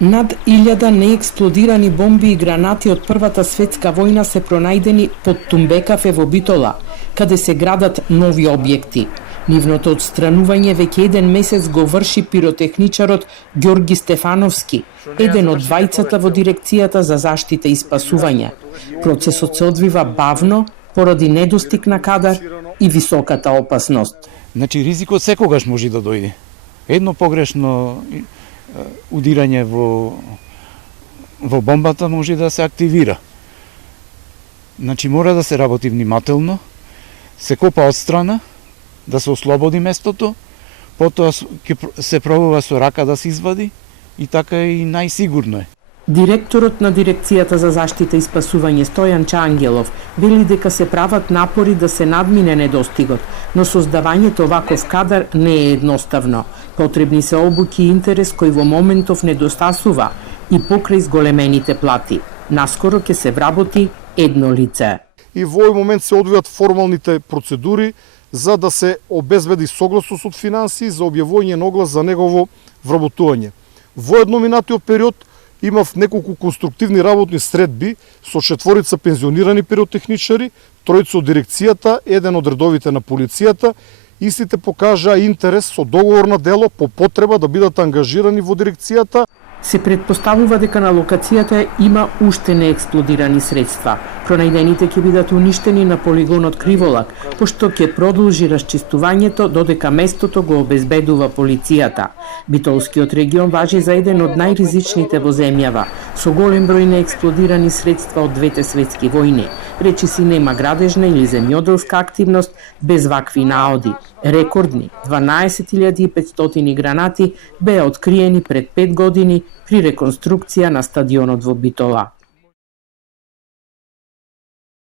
Над 1000 неексплодирани бомби и гранати од Првата светска војна се пронајдени под Тумбекафе во Битола, каде се градат нови објекти. Нивното отстранување веќе еден месец го врши пиротехничарот Ѓорги Стефановски, еден од двајцата во дирекцијата за заштита и спасување. Процесот се одвива бавно поради недостиг на кадар и високата опасност. Значи ризикот секогаш може да дојде. Едно погрешно удирање во бомбата може да се активира. Значи мора да се работи внимателно, се копа одстрана, да се ослободи местото, потоа се пробува со рака да се извади и така и најсигурно е. Директорот на дирекцијата за заштита и спасување Стојан Чангелов вели дека се прават напори да се надмине недостигот, но создавањето ваков кадар не е едноставно. Потребни се обуки и интерес кој во моментов недостасува и покрај зголемените плати. Наскоро ќе се вработи едно лице. И во овој момент се одвијат формалните процедури за да се обезбеди согласност од финансии за објавување на оглас за негово вработување. Во едноминатиот период имав неколку конструктивни работни средби со 4 пензионирани пиротехничари, 3 од дирекцијата, еден од редовите на полицијата. Истите покажаа интерес со договор на дело по потреба да бидат ангажирани во дирекцијата. Се предпоставува дека на локацијата има уште неексплодирани средства. Пронајдените ќе бидат уништени на полигонот Криволак, пошто ќе продолжи расчистувањето додека местото го обезбедува полицијата. Битолскиот регион важи за еден од најризичните во земјава, со голем број неексплодирани средства од двете светски војни. Речиси нема градежна или земјоделска активност без вакви наоди. Рекордни 12.500 гранати беа откриени пред 5 години при реконструкција на стадионот во Битола.